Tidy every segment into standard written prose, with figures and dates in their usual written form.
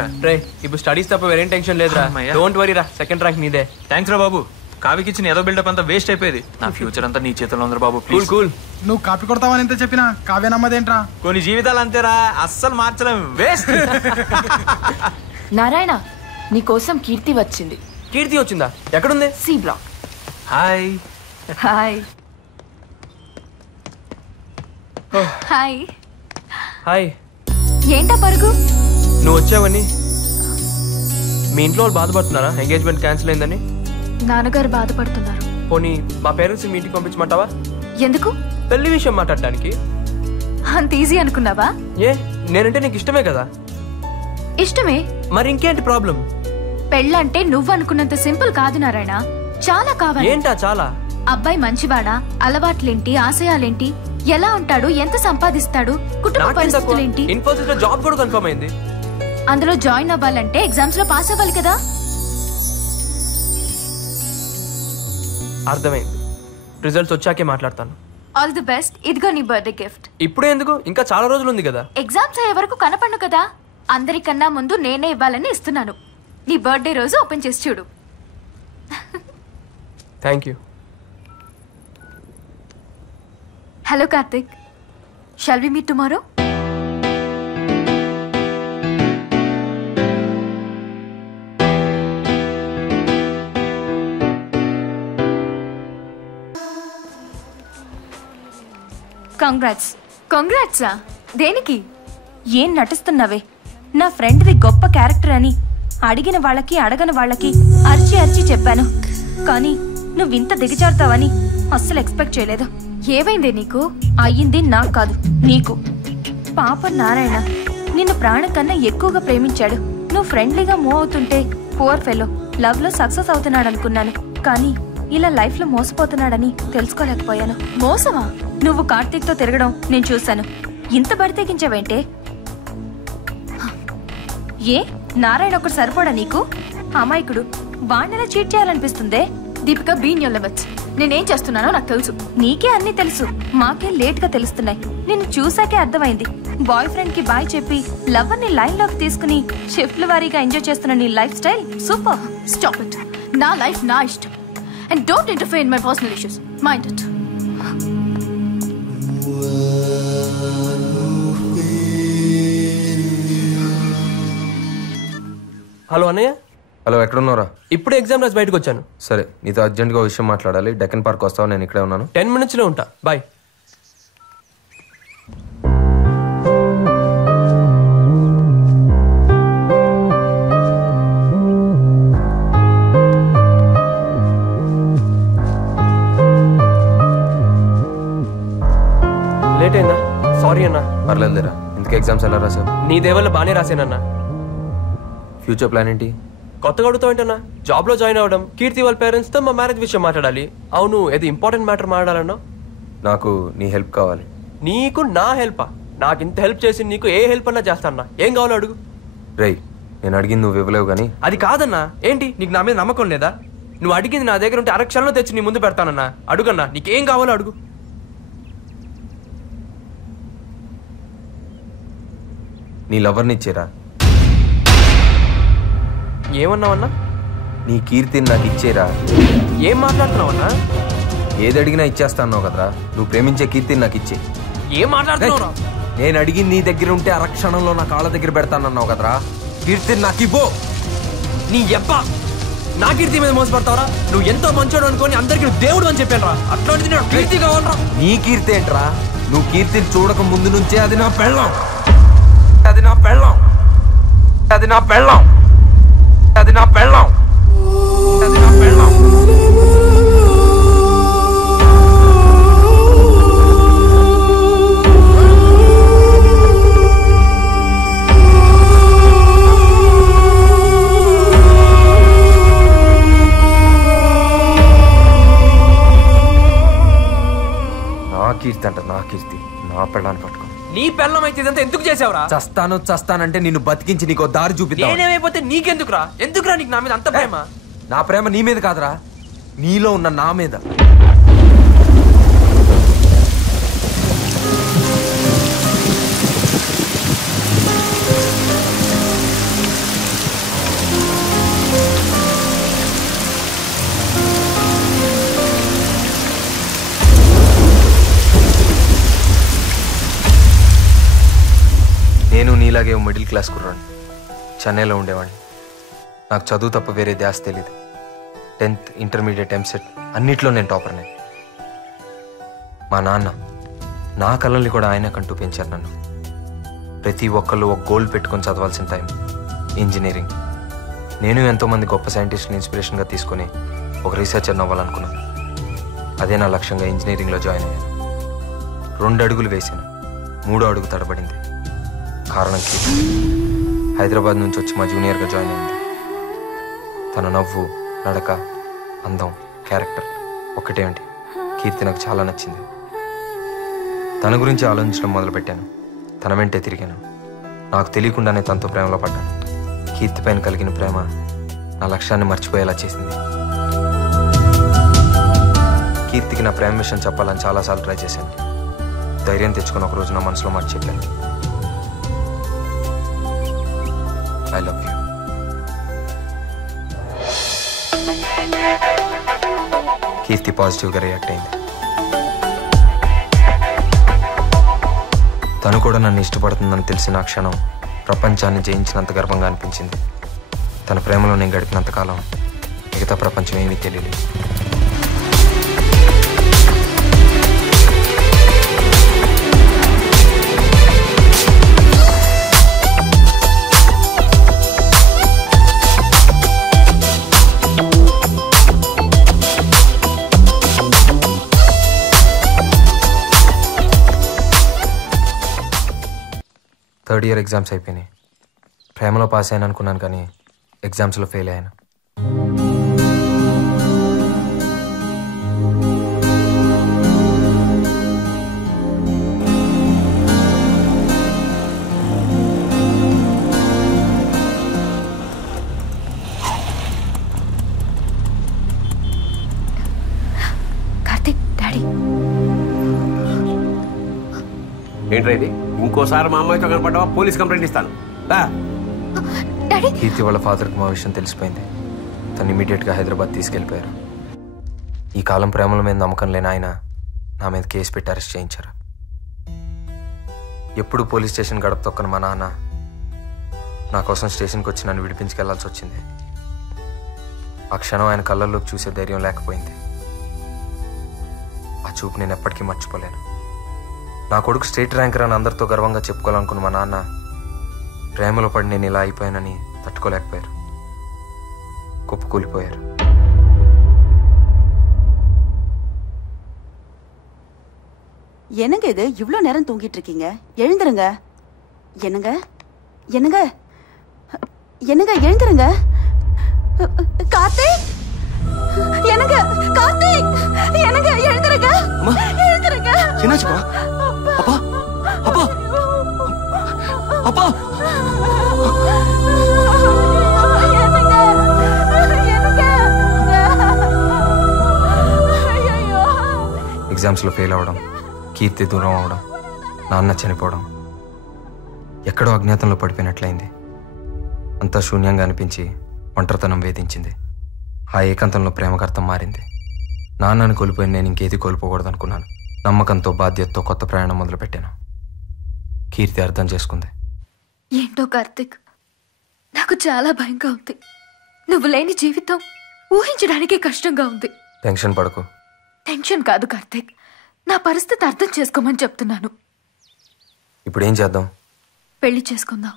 రా. రే ఇప్పుడు స్టడీస్ తప్ప వేరేం టెన్షన్ లేదురా. డోంట్ వరీ రా, సెకండ్ ర్యాంక్ నీదే. థ్యాంక్స్ రా బాబు. కావికి ఇచ్చిన ఏదో బిల్డప్ అంతా వేస్ట్ అయిపోయేది. నా ఫ్యూచర్ అంతా నీ చేతుల్లో ఉంది బాబు. Cool cool. నువ్వు కాపీ కొడతావని ఎంత చెప్పినా కావ్య నమ్మదేంట్రా. కొన్ని జీవితాలు అంతేరా, అస్సలు మార్చలేం. వేస్ట్. నారాయణ, నీకోసం కీర్తి వచ్చింది. కీర్తి వచ్చిందా? ఎక్కడుంది? C block. Hi. Hi hi hi. ఏంటా పరుగు? నువ్వు వచ్చావని. మీ ఇంట్లో వాళ్ళు బాధపడుతున్నారా ఎంగేజ్మెంట్ క్యాన్సిల్ అయిందని? నాన్నగారు బాధపడుతున్నారు. పోనీ మా పేరెంట్స్ మీ ఇంటికి పంపించమంటావా? ఎందుకు? పెళ్లి విషయం మాట్లాడడానికి. అంత ఈజీ అనుకున్నావా? ఏ, నేనంటే నీకు ఇష్టమే కదా. ఇష్టమే. మరి ఇంకేంటి ప్రాబ్లం? పెళ్ళంటే నువ్వు అనుకున్నంత సింపుల్ కాదు నారాయణ. చాలా కావాలి. ఏంటా చాలా? అబ్బాయి మంచివాడా, అలవాట్లేంటి, ఆశయాలేంటి, ఎలా ఉంటాడు, ఎంత సంపాదిస్తాడు, కుటుంబ పరిస్థితులేంటి. ఇన్ఫోసిస్ లో జాబ్ కూడా కన్ఫర్మ్ అయింది. అందులో జాయిన్ అవ్వాలంటే ఎగ్జామ్స్ లో పాస్ అవ్వాలి కదా. అర్థమైంది. రిజల్ట్స్ వచ్చాకే మాట్లాడతాను. All the best. ఇదిగో నీ బర్త్డే గిఫ్ట్. ఇప్పుడే ఎందుకు? ఇంకా చాలా రోజులు ఉంది కదా. ఎగ్జామ్స్ అయ్యే వరకు కనపడను కదా. అందరికన్నా ముందు నేనే ఇవ్వాలని ఇస్తున్నాను. నీ బర్త్డే రోజు ఓపెన్ చేసి చూడు. Thank you. Hello Karthik, shall we meet tomorrow? Congrats. కంగ్రాట్సా? దేనికి? ఏం నటిస్తున్నావే? నా ఫ్రెండ్ది గొప్ప క్యారెక్టర్ అని అడిగిన వాళ్ళకి అడగని వాళ్ళకి అరిచి అరిచి చెప్పాను. కానీ నువ్వింత దిగజారుతావని అస్సలు ఎక్స్పెక్ట్ చేయలేదు. ఏమైందే నీకు? అయ్యింది నాకు కాదు, నీకు. పాప నారాయణ నిన్ను ప్రాణం కన్నా ఎక్కువగా ప్రేమించాడు. నువ్వు ఫ్రెండ్లీగా మూవ్ అవుతుంటే పువర్ ఫెలో లవ్ లో సక్సెస్ అవుతున్నాడు అనుకున్నాను. కానీ ఇలా లైఫ్ లో మోసపోతున్నాడని తెలుసుకోలేకపోయాను. మోసమా? నువ్వు కార్తీక్ తో తిరగడం నేను చూశాను. ఇంత బరితెగించావేంటే? ఏ నారాయణ ఒకటి సరిపోడా నీకు? అమాయకుడు, వాణ్ణెలా చీట్ చేయాలనిపిస్తుందే? Deepika, be in your limits. నేనేం చేస్తున్నానో నాకు తెలుసు. నీకే అన్ని తెలుసు, మాకే లేట్ గా తెలుస్తున్నాయి. నిన్ను చూసాకే అర్థమైంది. బాయ్ ఫ్రెండ్ కి బాయ్ చెప్పి లవర్ ని లైన్ లోకి తీసుకుని షిఫ్ట్ల వారీగా ఎంజాయ్ చేస్తున్న నీ life style super. Stop it. నా లైఫ్ నా ఇష్టం. And don't interfere in my personal issues. Mind it. Hello అన్నయ్య. హలో, ఎక్కడున్నారా? ఇప్పుడే ఎగ్జామ్ రాసి బయటకు వచ్చాను. సరే, నీతో అర్జెంట్గా విషయం మాట్లాడాలి. డెక్కన్ పార్క్ వస్తావా? నేను ఇక్కడే ఉన్నాను. 10 minutes లో ఉంటా. బాయ్. లేట్ అయిందా? సారీ అన్నా. పర్లేదురా. ఇంతకీ ఎగ్జామ్స్ ఎలా రాసావు? నీ దేవల్ల బానే రాసానన్నా. ఫ్యూచర్ ప్లాన్ ఏంటి? కొత్తగా అడుగుతావు ఏంటన్నా? జాబ్ లో జాయిన్ అవ్వడం, కీర్తి వాళ్ళ పేరెంట్స్ తో మా మ్యారేజ్ విషయం మాట్లాడాలి. అవును, ఏది ఇంపార్టెంట్ మ్యాటర్ మాట్లాడాలన్నా? నాకు నీ హెల్ప్ కావాలి. నీకు నా హెల్పా? నాకు ఇంత హెల్ప్ చేసి నీకు ఏ హెల్ప్ అన్నా చేస్తానా? ఏం కావాలో అడుగు. రేయ్, నేను అడిగింది నువ్వు ఇవ్వలేవు కానీ. అది కాదన్నా. ఏంటి, నీకు నా మీద నమ్మకం లేదా? నువ్వు అడిగింది నా దగ్గర ఉంటే అరక్షణలో తెచ్చి నీ ముందు పెడతానన్నా. అడుగన్నా, నీకేం కావాలో అడుగు. నీ లవర్ని ఇచ్చేరా. ఏమన్నావన్నా? నీ కీర్తిని నాకు ఇచ్చేరా. ఏం మాట్లాడుతున్నావన్నా? ఏది అడిగినా ఇచ్చేస్తా అన్నావు కదరా. నువ్వు ప్రేమించే కీర్తిని నాకు ఇచ్చే. ఏం మాట్లాడుతున్నావురా? నేను అడిగింది నీ దగ్గర ఉంటే అరక్షణంలో నా కాళ్ళ దగ్గర పెడతానన్నావు కదరా. కీర్తిని నాకు ఇవ్వు. నీ ఎప్ప నా కీర్తి మీద మోసపడతావరా? నువ్వు ఎంతో మంచోడు అనుకోని అందరికి దేవుడు అని చెప్పాను రా. అట్లాంటిది నాకు కీర్తి కావాలరా. నీ కీర్తి ఏంట్రా? నువ్వు కీర్తిని చూడక ముందు నుంచే అది నా పెళ్ళం. అది నా పెళ్ళం. అది నా పెళ్ళం. అది నా పెళ్ళం. అది నా పెళ్ళం. నా కీర్తి అంట, నా కీర్తి. నా పెళ్ళాన్ని పట్టుకో. నీ పెళ్ళం అయితే ఇదంతా ఎందుకు చేసావురా? చస్తానంటే నిన్ను బతికించి నీకు దారి చూపిద్దాం. నేనేమైపోతే నీకెందుకురా? ఎందుకురా నీకు నా మీద అంత ప్రేమ? నా ప్రేమ నీ మీద కాదురా, నీలో ఉన్న నా మీద. క్లాస్ కుర్రాడిని. చెన్నైలో ఉండేవాడిని. నాకు చదువు తప్ప వేరే ధ్యాస తెలీదు. 10th, ఇంటర్మీడియట్, ఎంసెట్ అన్నిట్లో నేను టాపర్నే. మా నాన్న నా కళల్ని కూడా ఆయనే కంటూ పెంచారు నన్ను. ప్రతి ఒక్కళ్ళు ఒక గోల్ పెట్టుకొని చదవాల్సిన టైం ఇంజనీరింగ్. నేను ఎంతోమంది గొప్ప సైంటిస్టుని ఇన్స్పిరేషన్గా తీసుకొని ఒక రీసెర్చర్ని అవ్వాలనుకున్నాను. అదే నా లక్ష్యంగా ఇంజనీరింగ్లో జాయిన్ అయ్యాను. 2 అడుగులు వేశాను, 3వ అడుగు తడబడింది. కారణం కీర్తి. హైదరాబాద్ నుంచి వచ్చి మా జూనియర్గా జాయిన్ అయింది. తన నవ్వు, నడక, అందం, క్యారెక్టర్ ఒక్కటేంటి, కీర్తి నాకు చాలా నచ్చింది. తన గురించి ఆలోచించడం మొదలుపెట్టాను. తన వెంటే తిరిగాను. నాకు తెలియకుండానే తనతో ప్రేమలో పడ్డాను. కీర్తి పైన కలిగిన ప్రేమ నా లక్ష్యాన్ని మర్చిపోయేలా చేసింది. కీర్తికి నా ప్రేమ విషయం చెప్పాలని చాలాసార్లు ట్రై చేశాను. ధైర్యం తెచ్చుకొని ఒకరోజు నా మనసులో మాట చెప్పాను. I love you. కీర్తి పాజిటివ్గా రియాక్ట్ అయింది. తను కూడా నన్ను ఇష్టపడుతుందని తెలిసిన ఆ క్షణం ప్రపంచాన్ని జయించినంత గర్వంగా అనిపించింది. తన ప్రేమలో నేను గడిపినంతకాలం మిగతా ప్రపంచం ఏమీ తెలియలేదు. థర్డ్ ఇయర్ ఎగ్జామ్స్ అయిపోయినాయి. ప్రేమలో పాస్ అయ్యాను అనుకున్నాను, కానీ ఎగ్జామ్స్లో ఫెయిల్ అయ్యాను. కార్తీక్, డాడీ. ఏంట్రా ఇది? ఇంకోసారి మా అమ్మాయితో కనపడ్డావా పోలీస్ కంప్లైంట్ ఇస్తాను. కీర్తి వాళ్ళ ఫాదర్కి మా విషయం తెలిసిపోయింది. తను ఇమీడియట్గా హైదరాబాద్ తీసుకెళ్ళిపోయారు. ఈ కాలం ప్రేమల మీద నమ్మకం లేని ఆయన నా మీద కేసు పెట్టి అరెస్ట్ చేయించారు. ఎప్పుడు పోలీస్ స్టేషన్ గడప తొక్కని మా నాన్న నా కోసం స్టేషన్కి వచ్చి నన్ను విడిపించుకెళ్లాల్సి వచ్చింది. ఆ క్షణం ఆయన కళ్ళల్లోకి చూసే ధైర్యం లేకపోయింది. ఆ చూపు నేను ఎప్పటికీ మర్చిపోలేను. నా కొడుకు స్టేట్ ర్యాంకర్ అని అందరితో గర్వంగా చెప్పుకోవాలనుకున్న మా నాన్న ప్రేమలో పడి నేను ఇలా అయిపోయానని తట్టుకోలేకపోయారు. కుప్పకూలిపోయారు. என்னங்க இது இவ்வளோ நேரம் தூங்கிட்டு இருக்கீங்க? எழுந்துருங்க. என்னங்க என்னங்க என்னங்க எழுந்துருங்க. கார்த்திக், என்னங்க கார்த்திக், என்னங்க எழுந்துருங்க. எழுந்துருங்க. என்னாச்சுப்பா? அப்பா, அப்பா, அப்பா. ఎగ్జామ్స్లో ఫెయిల్ అవ్వడం, కీర్తి దూరం అవడం, నాన్న చనిపోవడం, ఎక్కడో అజ్ఞాతంలో పడిపోయినట్లయింది. అంతా శూన్యంగా అనిపించి ఒంటరితనం వేధించింది. ఆ ఏకాంతంలో ప్రేమకు అర్థం మారింది. నాన్నని కోల్పోయి నేను ఇంకేది కోల్పోకూడదు అనుకున్నాను. నమ్మకంతో, బాధ్యతతో కొత్త ప్రయాణం మొదలుపెట్టాను. కీర్తి అర్థం చేసుకుంది. ఏంటో కార్తిక్, నాకు చాలా భయంగా ఉంది. నువ్వు లేని జీవితం ఊహించడానికే కష్టంగా ఉంది. టెన్షన్ పడకు. టెన్షన్ కాదు కార్తిక్, నా పరిస్థితి అర్థం చేసుకోమని చెప్తున్నాను. ఇప్పుడు ఏం చేద్దాం? పెళ్లి చేసుకుందాం.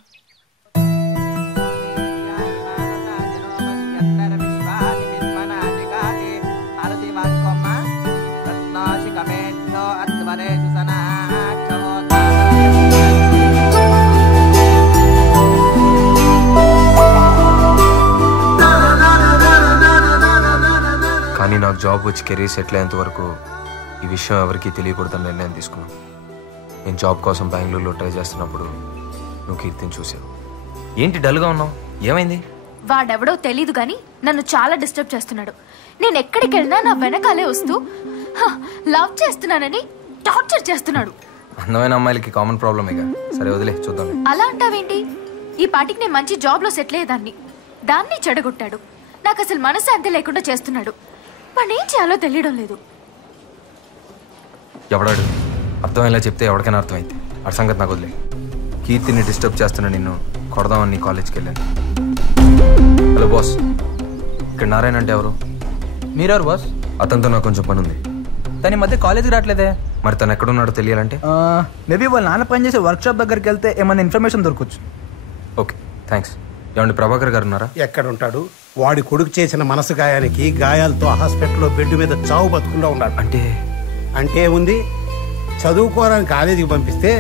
కానీ నాకు జాబ్ వచ్చి కెరీర్ సెటిల్ అయ్యేంత వరకు ఈ విషయం ఎవరికీ తెలియకూడదని నిర్ణయం తీసుకున్నాను. నేను జాబ్ కోసం బెంగళూరులో ట్రై చేస్తున్నప్పుడు నువ్వు కీర్తిని చూసావు. ఏంటి డల్గా ఉన్నావు? ఏమైంది? వాడెవడో తెలీదు గాని నన్ను చాలా డిస్టర్బ్ చేస్తున్నాడు. నేను ఎక్కడికి వెళ్ళినా నా వెనకాలే వస్తూ లవ్ చేస్తున్నానని టార్చర్ చేస్తున్నాడు. అందమైన అమ్మాయిలకి కామన్ ప్రాబ్లమేగా. సరే వదిలే, చూద్దాం. అలా అంటావేంటి? ఈ పాటికి నేను మంచి జాబ్లో సెటిల్ అయ్యేదాన్ని. దాన్ని చెడగొట్టాడు. నాకు అసలు మనశ్శాంతి లేకుండా చేస్తున్నాడు. వాడు ఏం చేయాలో తెలియడం లేదు. ఎవడాడు? అర్థమయ్యేలా చెప్తే ఎవరికైనా అర్థమైంది. ఆ సంగతి నాకు వదిలే. కీర్తిని డిస్టర్బ్ చేస్తున్న నిన్ను కొడదామని కాలేజ్కి వెళ్ళాను. హలో బాస్, ఇక్కడ నారాయణ అంటే ఎవరు? మీరెవరు బాస్? అతనితో నాకు కొంచెం పని ఉంది. తను ఈ మధ్య కాలేజీకి రావట్లేదే. మరి తను ఎక్కడున్నాడో తెలియాలంటే మేబీ వాళ్ళ నాన్న పనిచేసే వర్క్షాప్ దగ్గరికి వెళ్తే ఏమైనా ఇన్ఫర్మేషన్ దొరకచ్చు. Okay thanks. ఏమండి ప్రభాకర్ గారు ఉన్నారా? ఎక్కడుంటాడు? వాడి కొడుకు చేసిన మనసు గాయానికి గాయాలతో హాస్పిటల్లో బెడ్ మీద చావు బతుకుండా ఉన్నాడు. అంటే ఉంది, చదువుకోవడానికి కాలేజీకి పంపిస్తే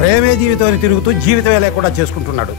ప్రేమే జీవితాన్ని తిరుగుతూ జీవితమే లేకుండా చేసుకుంటున్నాడు.